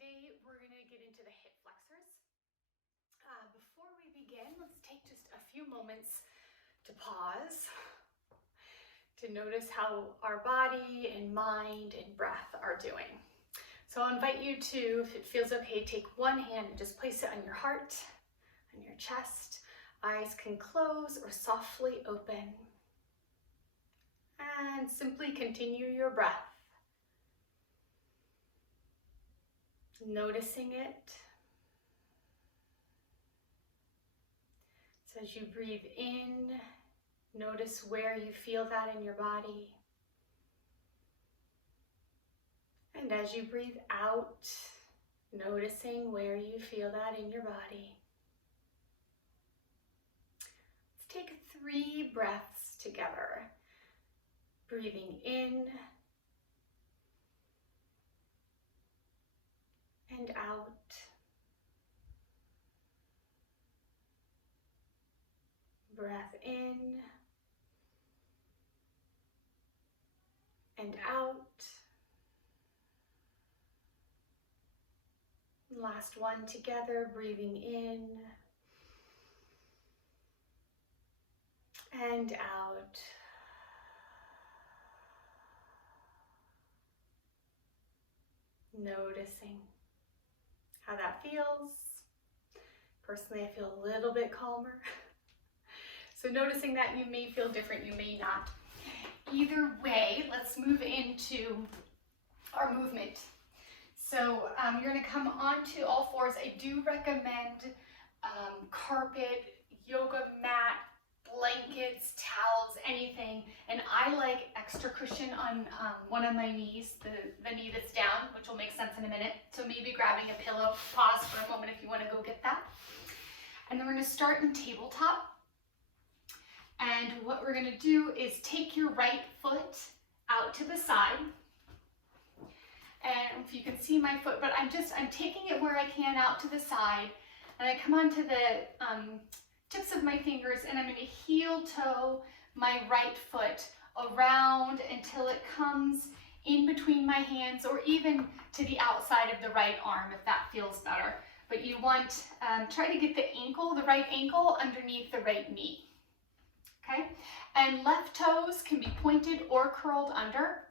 today we're going to get into the hip flexors. Before we begin, let's take just a few moments to pause, to notice how our body and mind and breath are doing. So I'll invite you to, if it feels okay, take one hand and just place it on your heart, on your chest. Eyes can close or softly open. And simply continue your breath. Noticing it. So as you breathe in, notice where you feel that in your body. And as you breathe out, noticing where you feel that in your body. Let's take 3 breaths together. Breathing in and out. Breath in and out. Last one together, breathing in and out. Noticing how that feels. Personally, I feel a little bit calmer. So noticing that you may feel different, you may not. Either way, let's move into our movement. So you're going to come onto all fours. I do recommend carpet, yoga mat, blankets, towels, anything. And I like extra cushion on one of my knees, the knee that's down, which will make sense in a minute. So maybe grabbing a pillow, pause for a moment if you want to go get that. And then we're going to start in tabletop. And what we're going to do is take your right foot out to the side. And if you can see my foot, but I'm taking it where I can out to the side. And I come onto the tips of my fingers and I'm going to heel toe my right foot around until it comes in between my hands or even to the outside of the right arm if that feels better. But you want, try to get the right ankle underneath the right knee. Okay, and left toes can be pointed or curled under.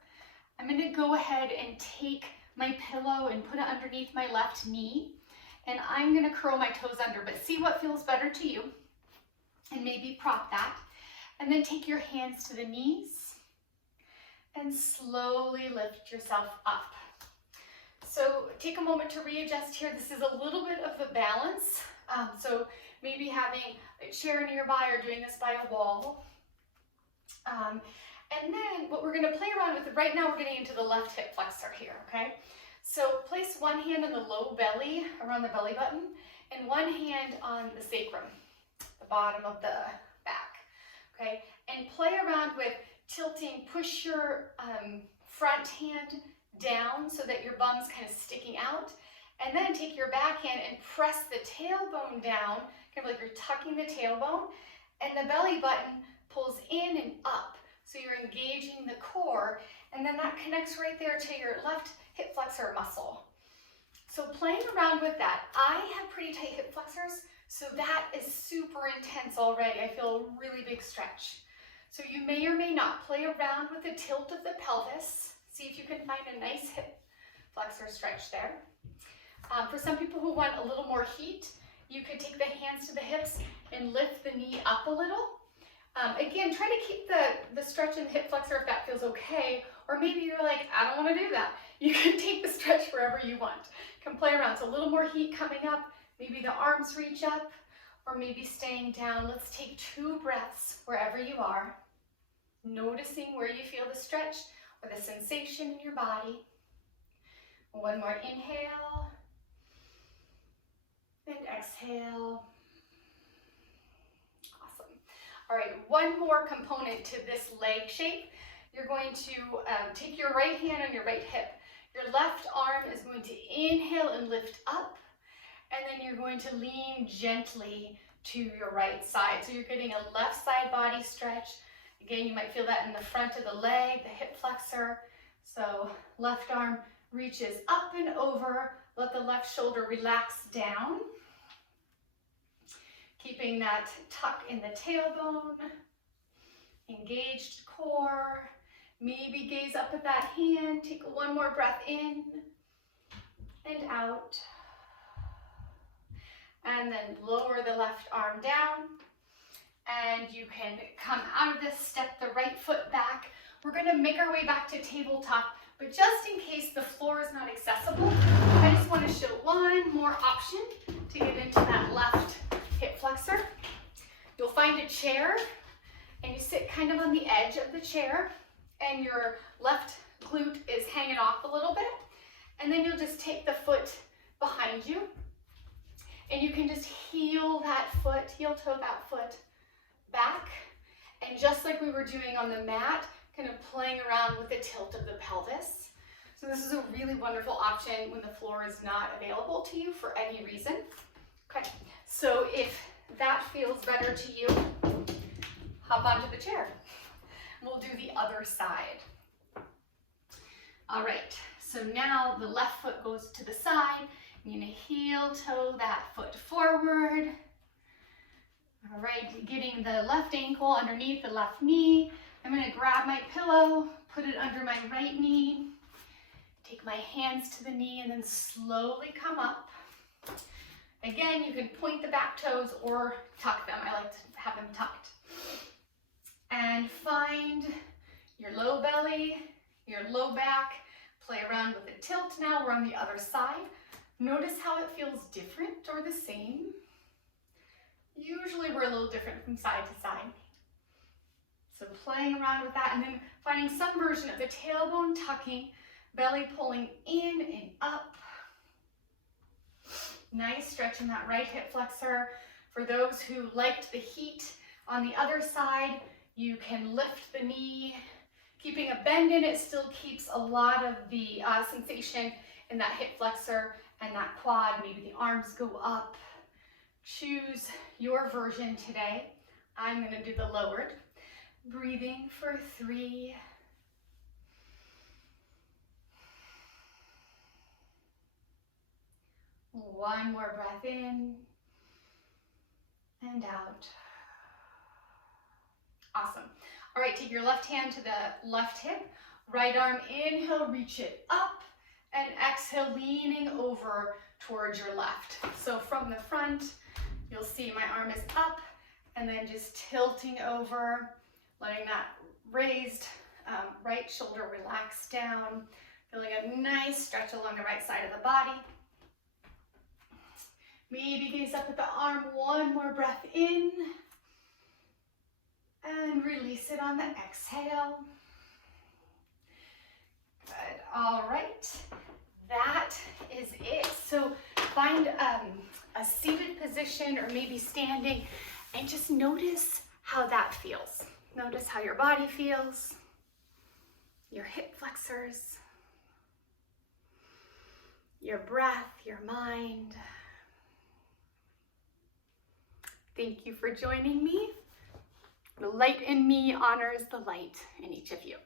I'm going to go ahead and take my pillow and put it underneath my left knee. And I'm going to curl my toes under, but see what feels better to you. And maybe prop that. And then take your hands to the knees and slowly lift yourself up. So take a moment to readjust here. This is a little bit of the balance. So maybe having a chair nearby or doing this by a wall. And then what we're going to play around with, right now we're getting into the left hip flexor here, okay? So place one hand on the low belly, around the belly button, and one hand on the sacrum, the bottom of the back, okay? And play around with tilting, push your front hand down so that your bum's kind of sticking out. And then take your back hand and press the tailbone down, kind of like you're tucking the tailbone, and the belly button pulls in and up. So you're engaging the core, and then that connects right there to your left hip flexor muscle. So playing around with that, I have pretty tight hip flexors, so that is super intense already. I feel a really big stretch. So you may or may not play around with the tilt of the pelvis. See if you can find a nice hip flexor stretch there. For some people who want a little more heat, you could take the hands to the hips and lift the knee up a little. Again, try to keep the stretch in the hip flexor if that feels okay, or maybe you're like, I don't want to do that. You can take the stretch wherever you want. You can play around. So a little more heat coming up, maybe the arms reach up, or maybe staying down. Let's take 2 breaths wherever you are, noticing where you feel the stretch or the sensation in your body. One more inhale. And exhale. Awesome. All right, one more component to this leg shape. You're going to take your right hand on your right hip. Your left arm is going to inhale and lift up, and then you're going to lean gently to your right side. So you're getting a left side body stretch. Again, you might feel that in the front of the leg, the hip flexor. So left arm reaches up and over, Let the left shoulder relax down, keeping that tuck in the tailbone, engaged core. Maybe gaze up at that hand. Take one more breath in and out. And then lower the left arm down. And you can come out of this, step the right foot back. We're gonna make our way back to tabletop, but just in case the floor is not accessible, I just wanna show one more option to get into that left hip flexor. You'll find a chair and you sit kind of on the edge of the chair and your left glute is hanging off a little bit. And then you'll just take the foot behind you and you can just heel toe that foot back. And just like we were doing on the mat, kind of playing around with the tilt of the pelvis. So this is a really wonderful option when the floor is not available to you for any reason. Okay, so if that feels better to you, hop onto the chair. We'll do the other side. All right, so now the left foot goes to the side. I'm gonna heel toe that foot forward. All right, getting the left ankle underneath the left knee. I'm gonna grab my pillow, put it under my right knee, take my hands to the knee and then slowly come up. Again, you can point the back toes or tuck them. I like to have them tucked. And find your low belly, your low back. Play around with the tilt now. We're on the other side. Notice how it feels different or the same. Usually we're a little different from side to side. So playing around with that and then finding some version of the tailbone tucking, belly pulling in and up. Nice stretch in that right hip flexor. For those who liked the heat on the other side, you can lift the knee. Keeping a bend in it still keeps a lot of the sensation in that hip flexor and that quad. Maybe the arms go up. Choose your version today. I'm going to do the lowered. Breathing for 3. One more breath in and out. Awesome. All right, take your left hand to the left hip. Right arm, inhale, reach it up. And exhale, leaning over towards your left. So from the front, you'll see my arm is up and then just tilting over, letting that raised right shoulder relax down. Feeling a nice stretch along the right side of the body. Maybe gaze up at the arm, one more breath in. And release it on the exhale. Good, all right. That is it. So find a seated position or maybe standing and just notice how that feels. Notice how your body feels, your hip flexors, your breath, your mind. Thank you for joining me. The light in me honors the light in each of you.